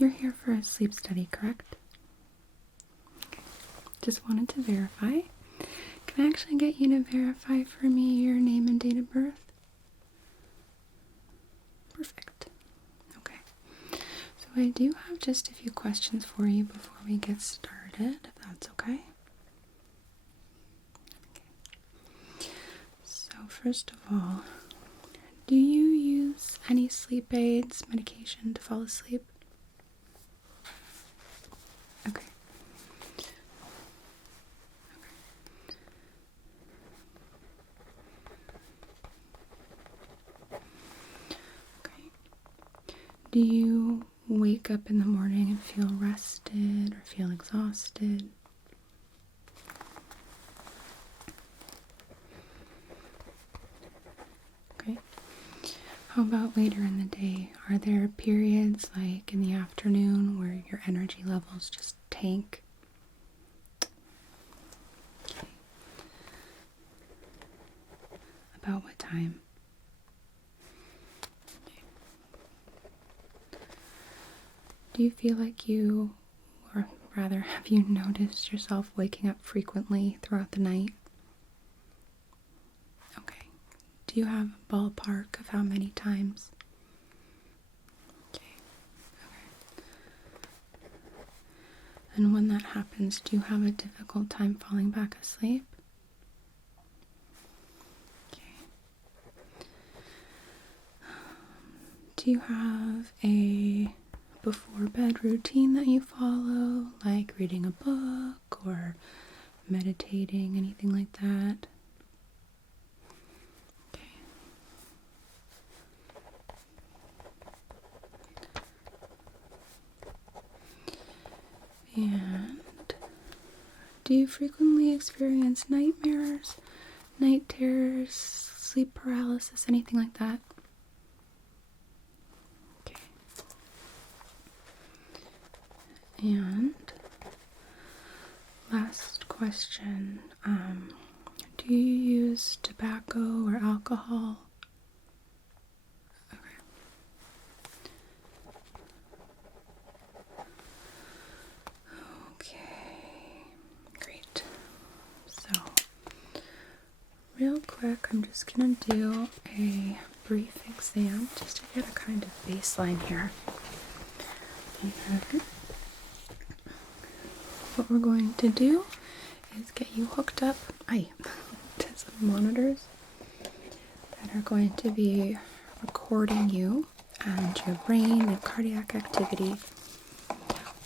You're here for a sleep study, correct? Okay. Just wanted to verify. Can I actually get you to verify for me your name and date of birth? Perfect. Okay. So I do have just a few questions for you before we get started, if that's okay. Okay. So first of all, do you use any sleep aids, medication to fall asleep? Okay. Okay. Do you wake up in the morning and feel rested or feel exhausted? Okay. How about later in the day? Are there periods like in the afternoon where your energy levels just tank? Okay. About what time? Okay. Do you feel like you, or rather, have you noticed yourself waking up frequently throughout the night? Okay. Do you have a ballpark of how many times? Okay. Okay. And when that happens, do you have a difficult time falling back asleep? Okay. Do you have a before bed routine that you follow, like reading a book or meditating, anything like that? Okay. And do you frequently experience nightmares, night terrors, sleep paralysis, anything like that? Okay. And last question, do you use tobacco or alcohol? Okay. Okay, great. So, real quick, I'm just gonna do a brief exam just to get a kind of baseline here. And what we're going to do is get you hooked up to some monitors that are going to be recording you and your brain and cardiac activity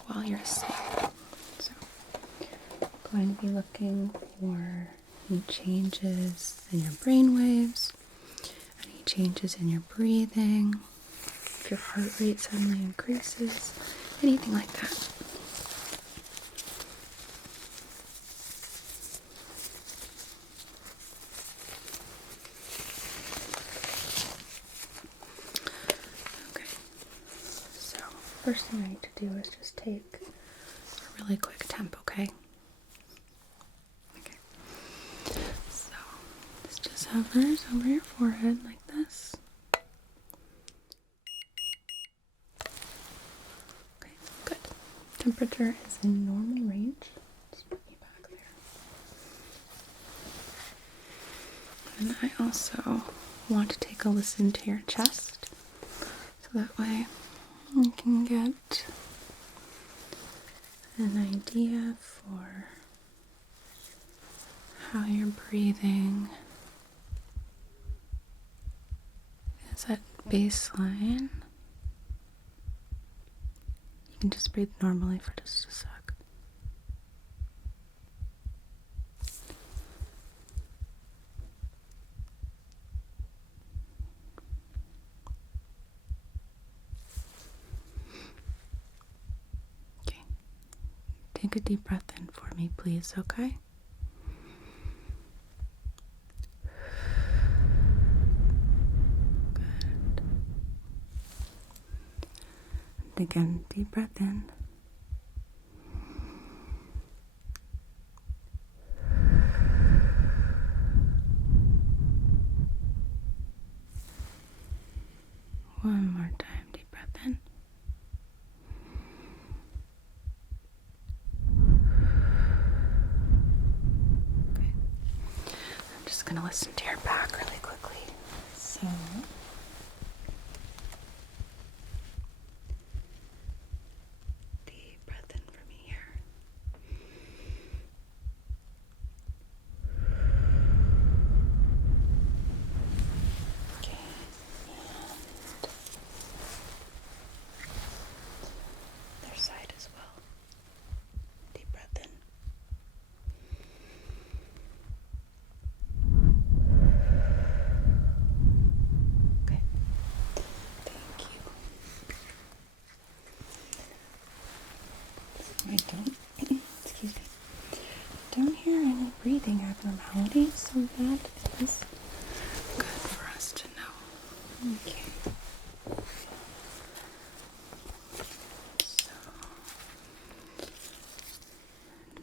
while you're asleep. So I'm going to be looking for any changes in your brain waves, any changes in your breathing, if your heart rate suddenly increases, anything like that. Okay, so first thing I need to do is just take a really quick temp, okay? Okay, so this just hovers over your forehead like this. Okay, good. Temperature is in normal range. Just put you back there. And I also want to take a listen to your chest, so that way you can get an idea for how you're breathing is at baseline. You can just breathe normally for just a sec. Okay. Take a deep breath in for me, please, okay? Good. And again, deep breath in. One more time, deep breath in. going to listen to your back really quickly. So, deep breath in for me here. Okay, and other side as well. Deep breath in. Okay, thank you. I don't, excuse me, don't hear any breathing abnormalities, so that is good for us to know. Okay. So,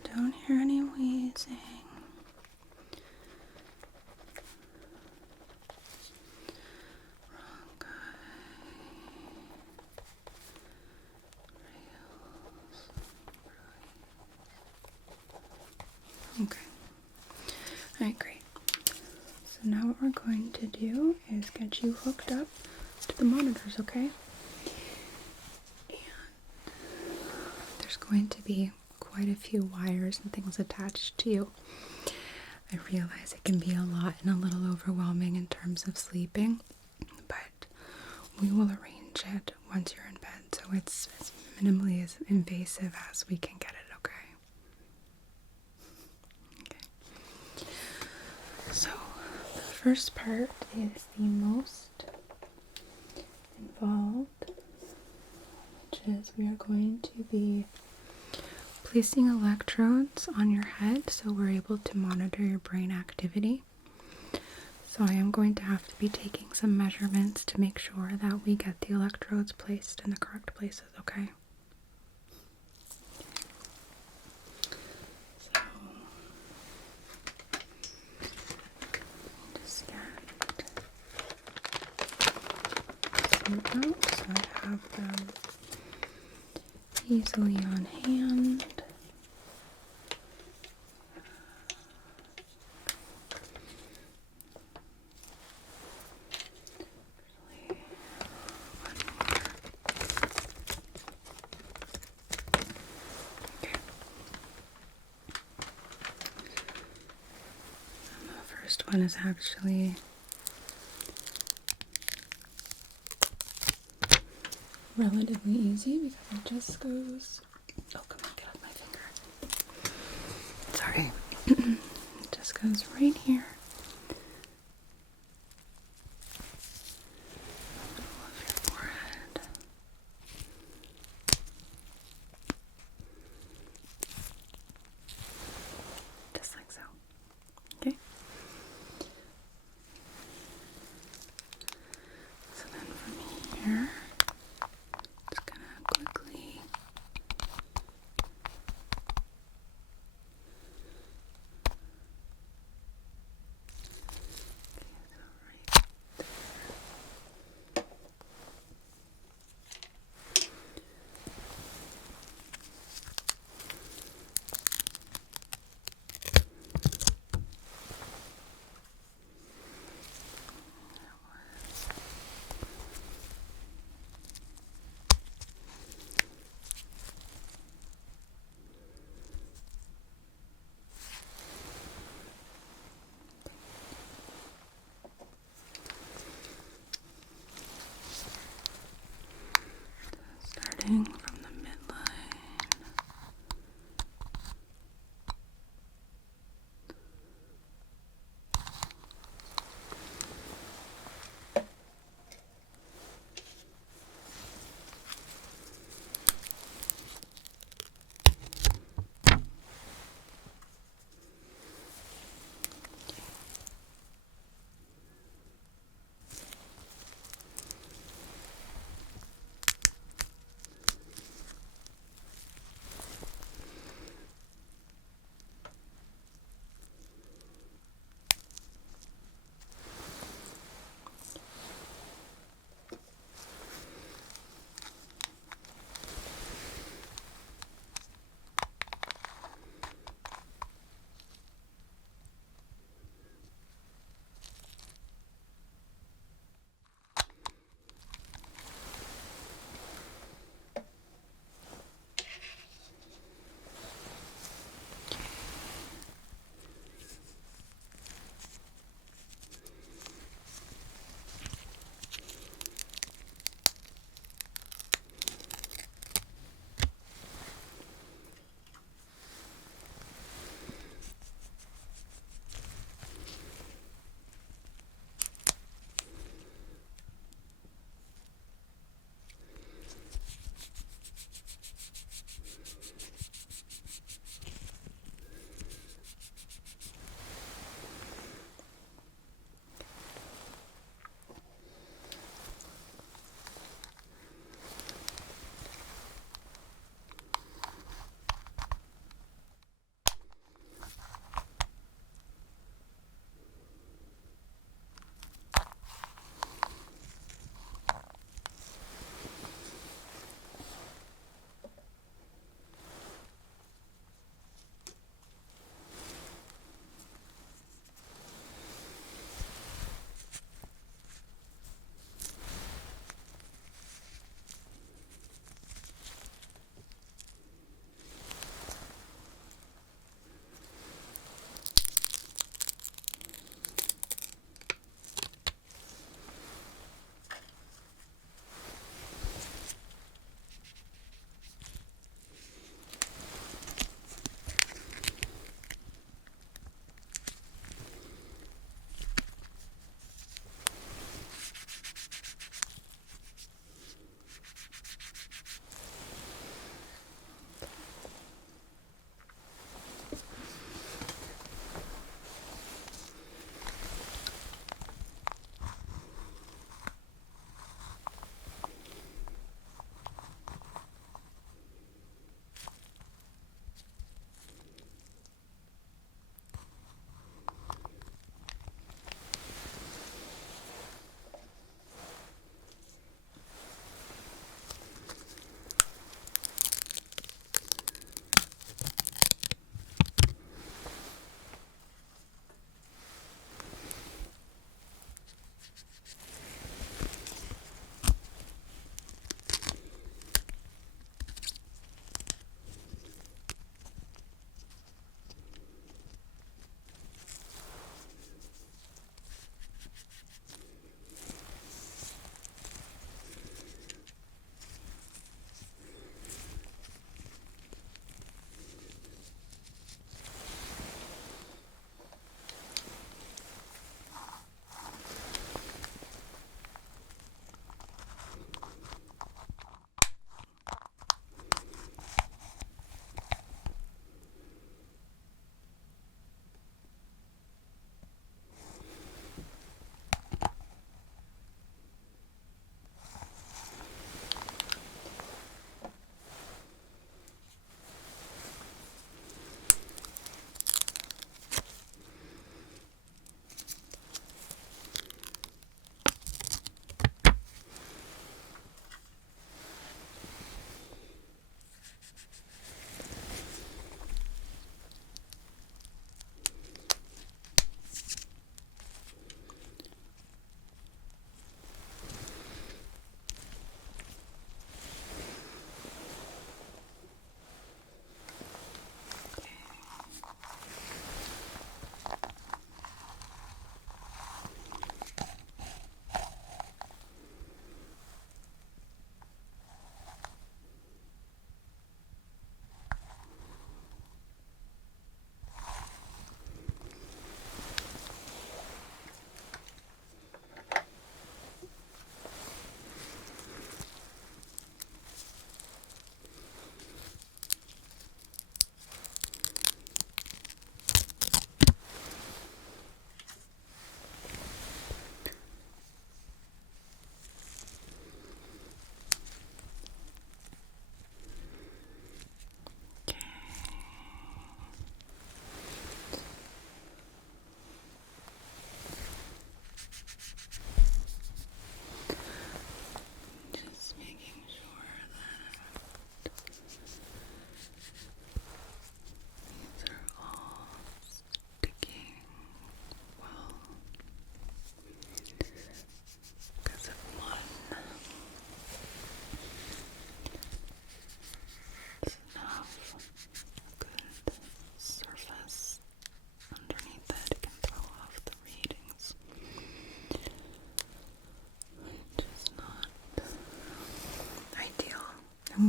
don't hear any wheezing. Okay. Alright, great. So now what we're going to do is get you hooked up to the monitors, okay? And there's going to be quite a few wires and things attached to you. I realize it can be a lot and a little overwhelming in terms of sleeping, but we will arrange it once you're in bed, so it's as minimally as invasive as we can get it, okay? Okay. So, the first part is the most involved, which is we are going to be placing electrodes on your head so we're able to monitor your brain activity. So I am going to have to be taking some measurements to make sure that we get the electrodes placed in the correct places, okay? So, just get some out so I have them easily on hand. First one is actually relatively easy because it just goes, oh come on, get off my finger. Sorry. It just goes right here. Middle of your forehead. Just like so. Okay? So then from here, just gonna quickly starting from the midline.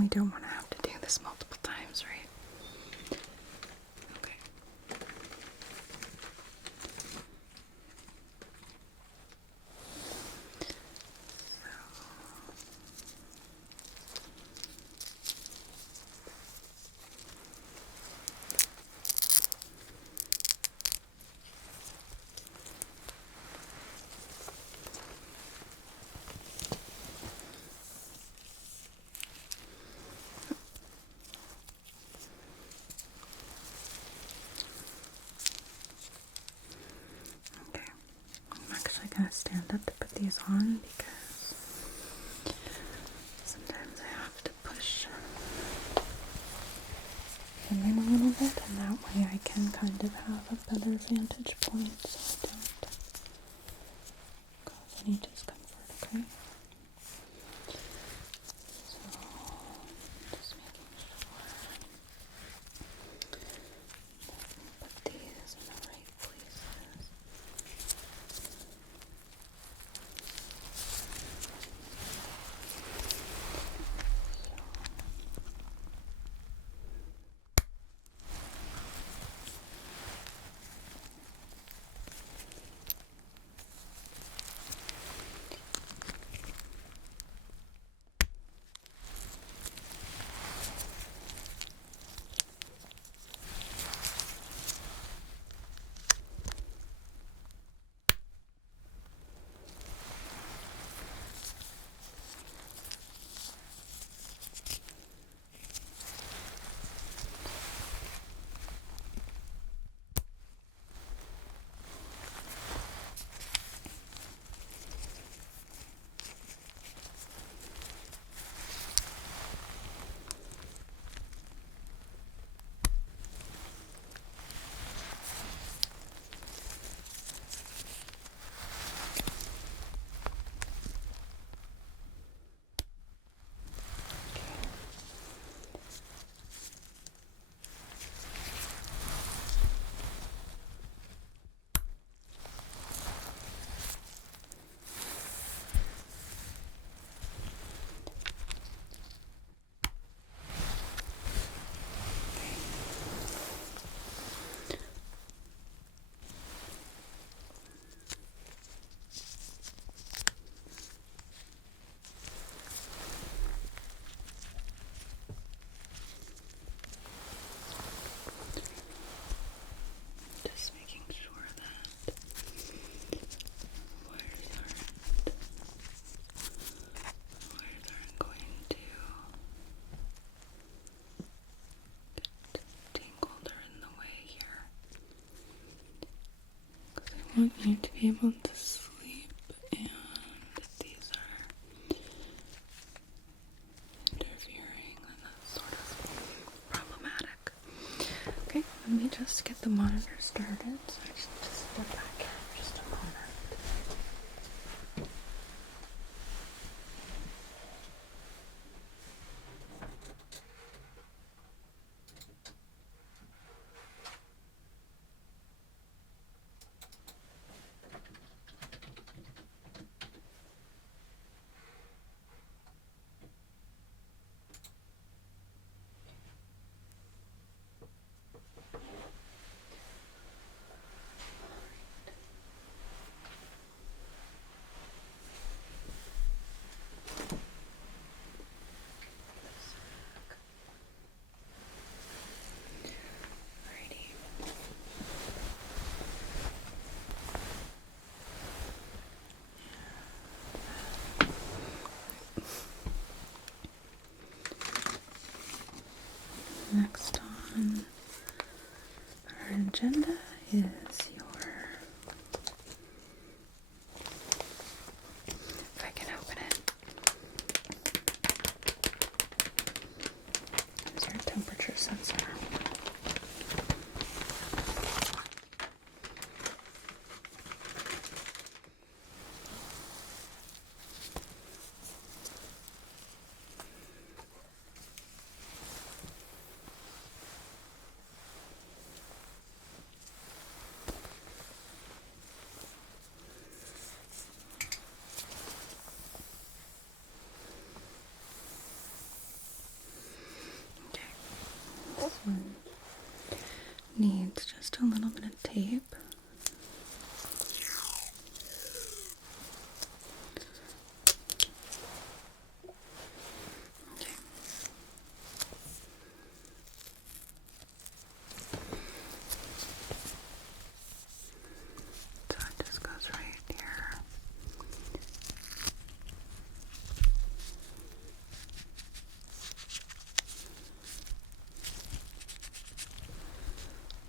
We don't want to have to do this multiple times, right? Okay. Okay, I'm actually going to stand up to put these on because sometimes I have to push them in a little bit, and that way I can kind of have a better vantage point so I don't cause any discomfort, okay? So, just making sure put these in the right places. Just making sure that wires aren't going to get tangled or in the way here. Because I want you to be able to sleep, and these are interfering, and that's sort of problematic. Okay, let me just get the monitor started. So I just step back here for just a moment. Alrighty. Next on our agenda is if I can open it, is your temperature sensor. one needs just a little bit of tape. Okay. So it just goes right here.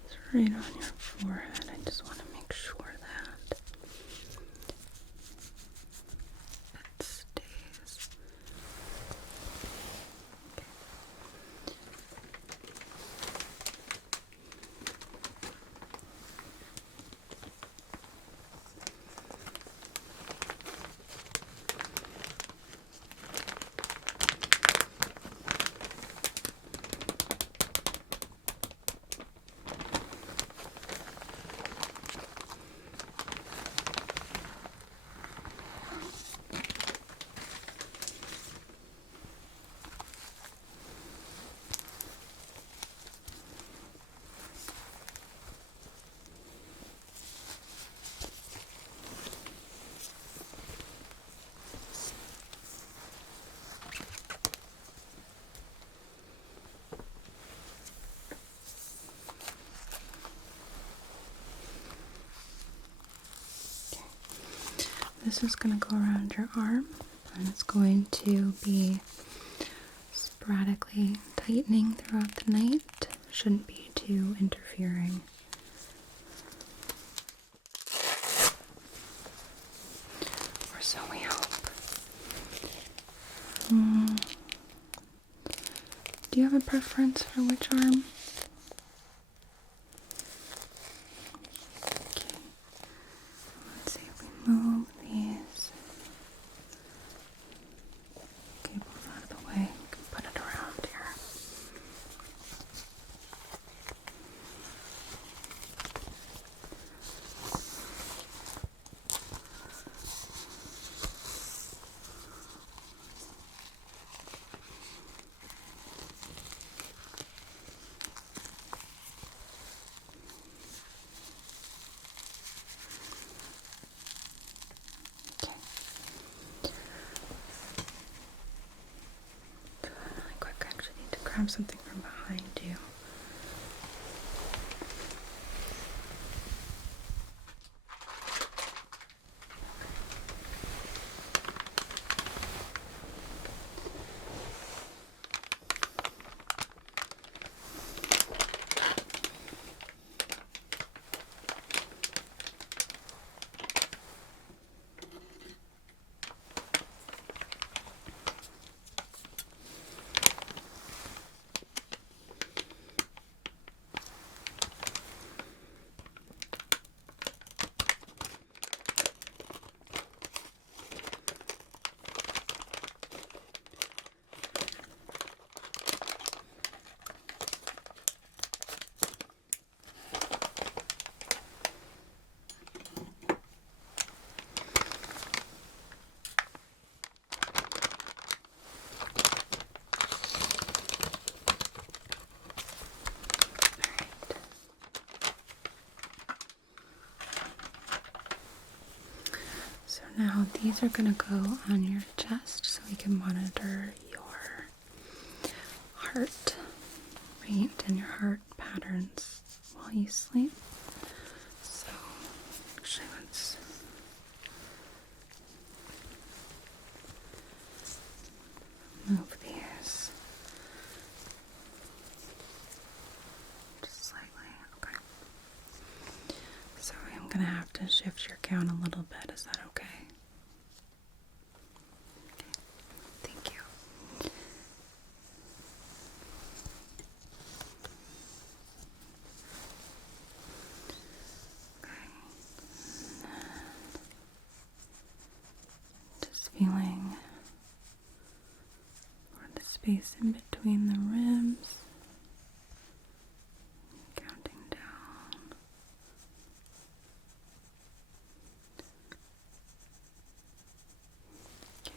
It's right on your forehead. I just want to make sure that it stays. Okay. This is going to go around your arm, and it's going to be sporadically tightening throughout the night. Shouldn't be too interfering. Or so we hope. Do you have a preference for which arm? Okay. Let's see if we move these cables out of the way. We can put it around here. Really quick, I actually need to grab something from behind you. So now these are going to go on your chest so we can monitor your heart rate and your heart patterns while you sleep. So actually let's move these just slightly. Okay. So I'm going to have to shift your count a little bit. Is that okay? Thank you. Okay. Just feeling for the space in between the ribs. Counting down. Okay.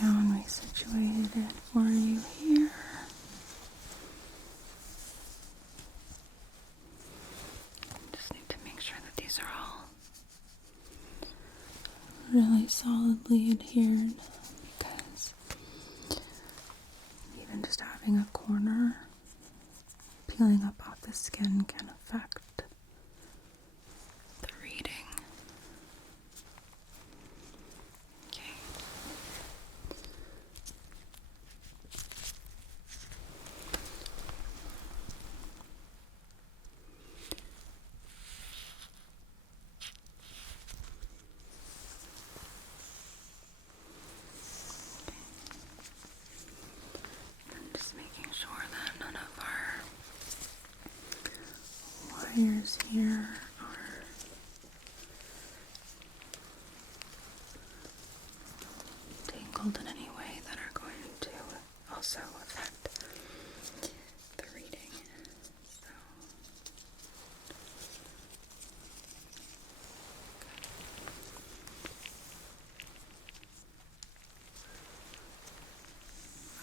gown we situated it for you here. Just need to make sure that these are all really solidly adhered, because even just having a corner peeling up off the skin can affect the reading. Okay. I'm just making sure that none of our wires here are tangled in any way that are going to also affect the reading. So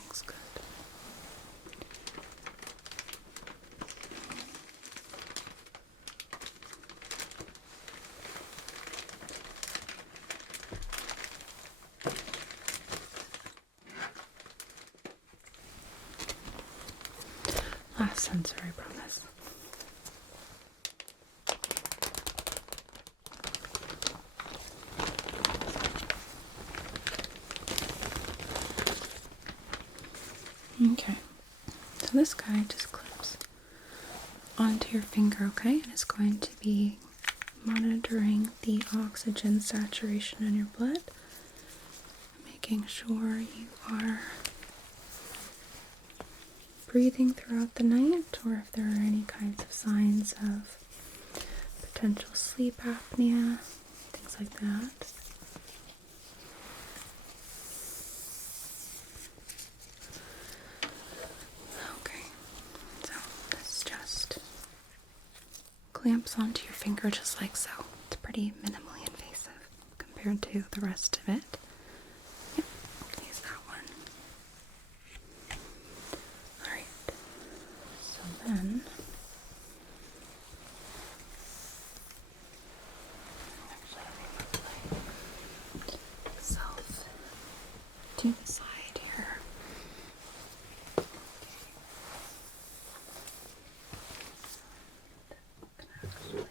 looks good. Last sensor, I promise. Okay, so this guy just clips onto your finger, okay? And it's going to be monitoring the oxygen saturation in your blood, making sure you are breathing throughout the night, or if there are any kinds of signs of potential sleep apnea, things like that. Okay, so this just clamps onto your finger just like so. It's pretty minimally invasive compared to the rest of it. Yep, use that one. Alright, so then actually let me put myself to the side here. Actually, like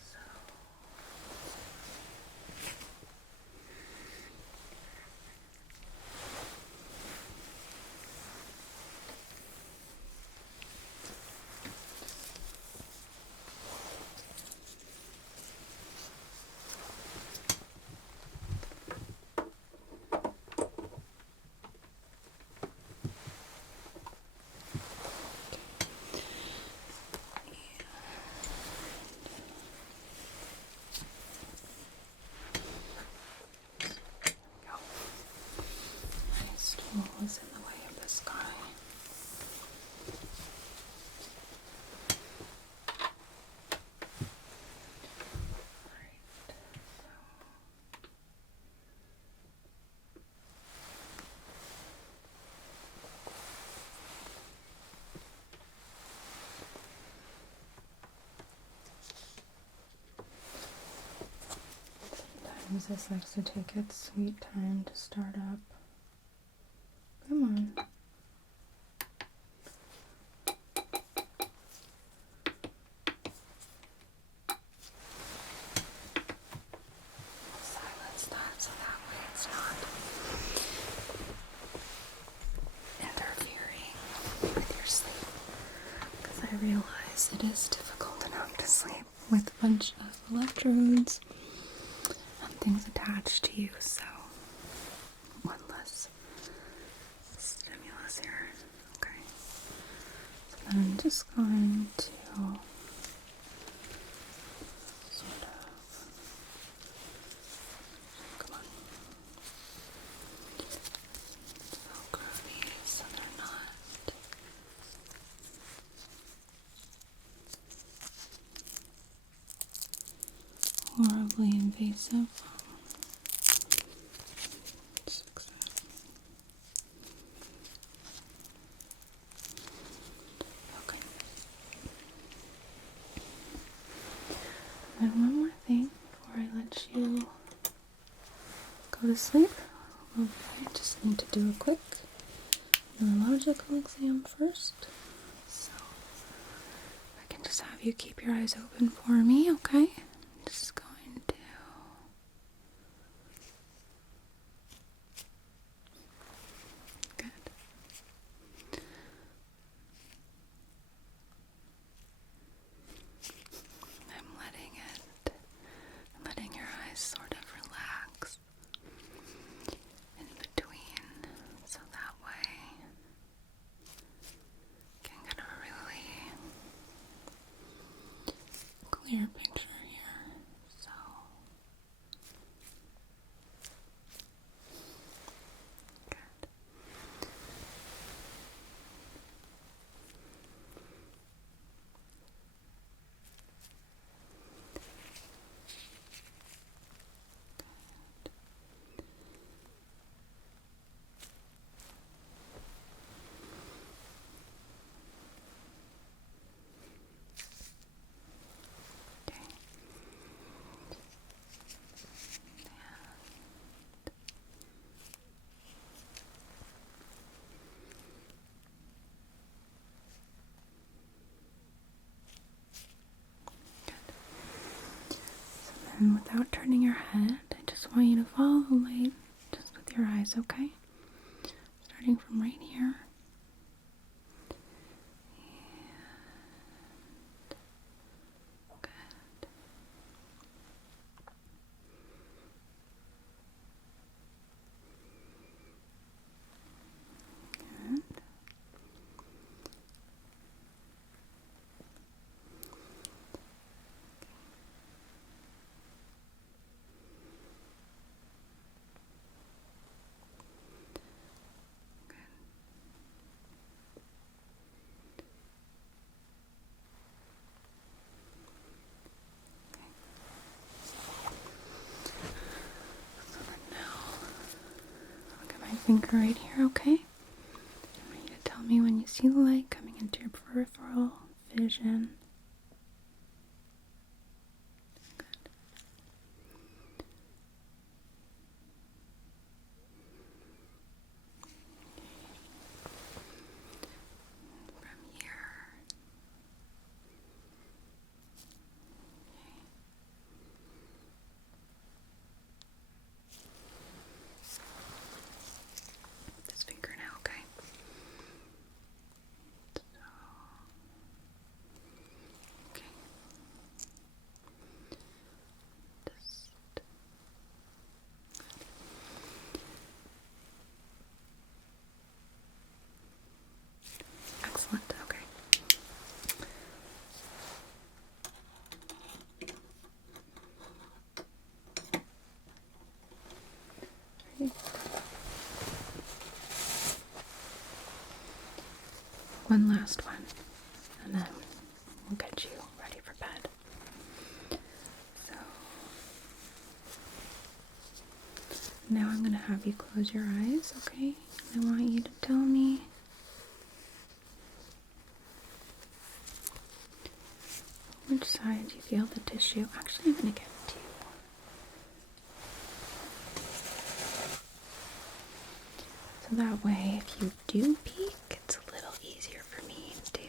so. My stool is in the way of this guy. Alright, sometimes this likes to take its sweet time to start up. Come on. Silence that so that way it's not interfering with your sleep. Because I realize it is difficult enough to sleep with a bunch of electrodes and things attached to you, so one less stimulus here. Okay. So then I'm just going to sort of, come on, Velcro these so they're not horribly invasive. Okay. And one more thing before I let you go to sleep. Okay, I just need to do a quick neurological exam first. So I can just have you keep your eyes open for me, okay? I'm just going to good. I'm letting your eyes sort of relax in between, so that way you can get a really clear picture here. So good. Okay. And without turning your head, I just want you to follow the light just with your eyes, okay? Starting from right here. And good. Good. So then now, look at my finger right here, okay? I want you to tell me when you see the light coming into your peripheral vision. Good. From here. This finger now, okay? So, okay. Just excellent, okay. Right. One last one, and then we'll get you ready for bed. So now I'm going to have you close your eyes, okay? And I want you to tell me which side you feel the tissue. Actually, I'm going to give it to you. So that way, if you do peek, it's a little easier for me to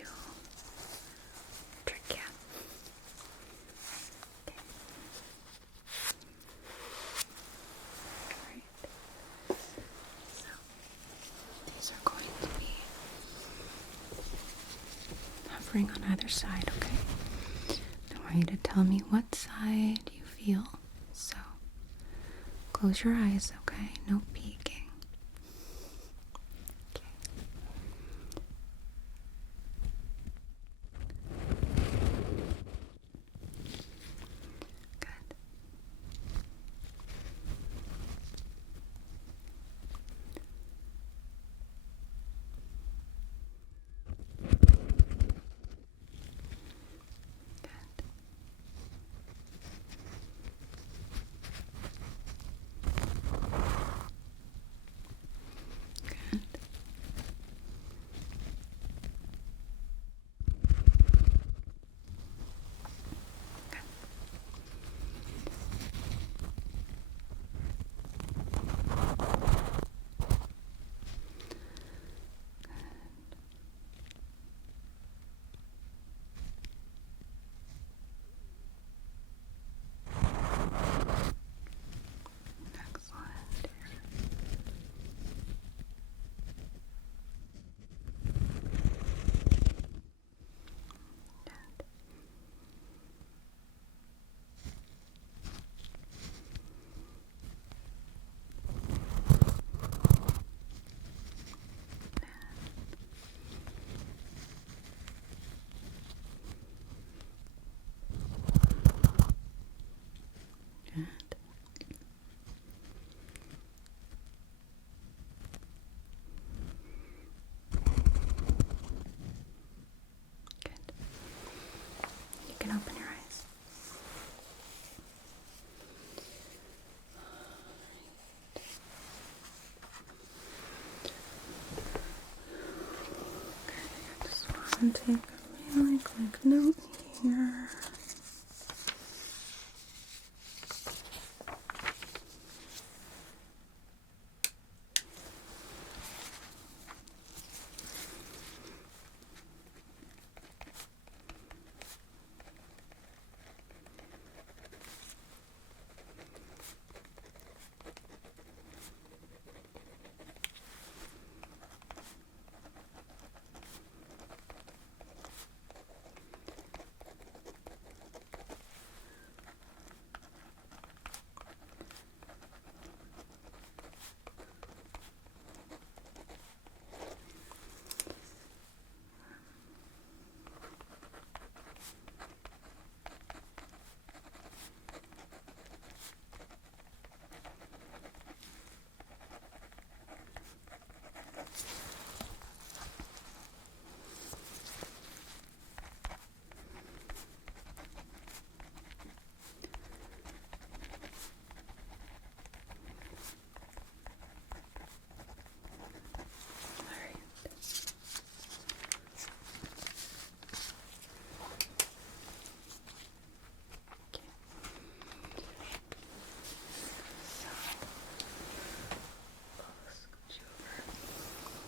trick you. Okay. Alright. So, these are going to be hovering on either side, okay? I want you to tell me what side you feel. So, close your eyes, okay? No peeking. Okay. Good. Good. and take a really quick note here.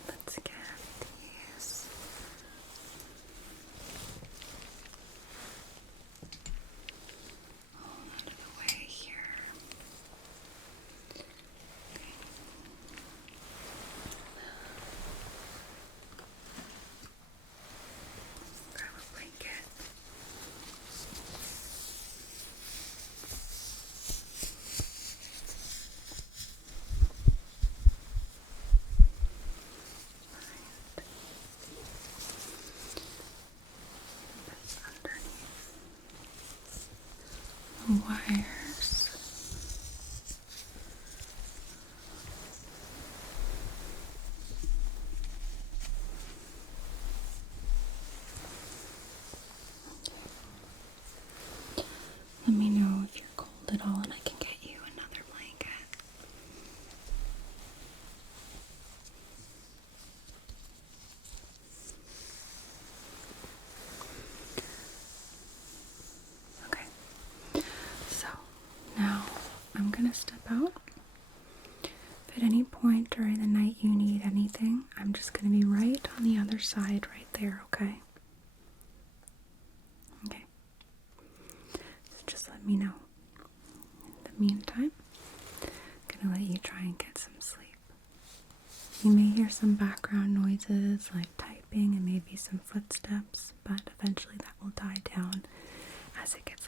Let's get these all out of the way here. Grab a blanket. This underneath the wires. Let me know if you're cold at all and I can get you another blanket. Okay, so now I'm gonna step out. If at any point during the night you need anything, I'm just gonna be right on the other side right there, okay? Okay. So just let me know. In the meantime, I'm gonna let you try and get some sleep. You may hear some background noises like typing and maybe some footsteps, but eventually that will die down as it gets